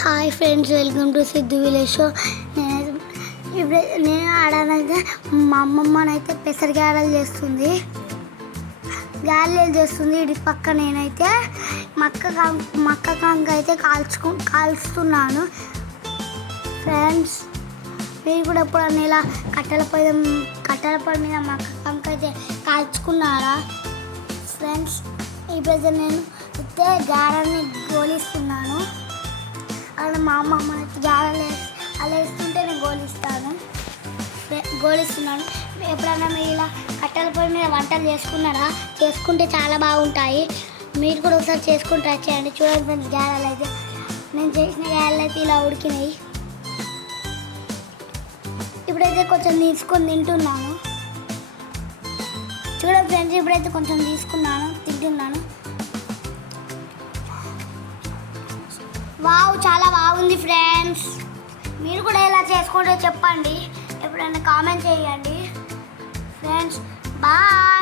Hi friends welcome to Siddhu village show. నేను ఇప్పుడు నేను ఆడానైతే మా అమ్మమ్మనైతే పెసర గారెలు చేస్తుంది. గారెలు చేస్తుంది. ఇటు పక్క నేనైతే మక్క కాం మక్క కాంక అయితే కాల్చుకు కాల్చుతున్నాను. ఫ్రెండ్స్ మీరు కూడా ఎప్పుడన్నా ఇలా కట్టెల పొయ్యి కట్టెల పొయ్యి మీద మక్క కాంక అయితే కాల్చుకున్నారా? ఫ్రెండ్స్ ఈ ప్రజలు నేను అయితే గారెని గోలిస్తున్నాను. అలా మా అమ్మమ్మ జాడలు వేసి అలా వేస్తుంటే నేను గోలిస్తాను గోలిస్తున్నాను ఎప్పుడైనా మీరు ఇలా కట్టెల పొయ్యి మీద వంటలు చేసుకున్నారా? చేసుకుంటే చాలా బాగుంటాయి. మీరు కూడా ఒకసారి చేసుకుని ట్రై చేయండి. చూడండి ఫ్రెండ్స్ గారెలు అయితే. నేను చేసిన గారెలు అయితే ఇలా ఉడికినాయి. ఇప్పుడైతే కొంచెం తీసుకొని తింటున్నాను. చూడండి ఫ్రెండ్స్ ఇప్పుడైతే కొంచెం తీసుకున్నాను తింటున్నాను. వావ్ చాలా బాగుంది ఫ్రెండ్స్ మీరు కూడా ఎలా చేసుకుంటే చెప్పండి. ఎప్పుడైనా కామెంట్ చేయండి. Friends bye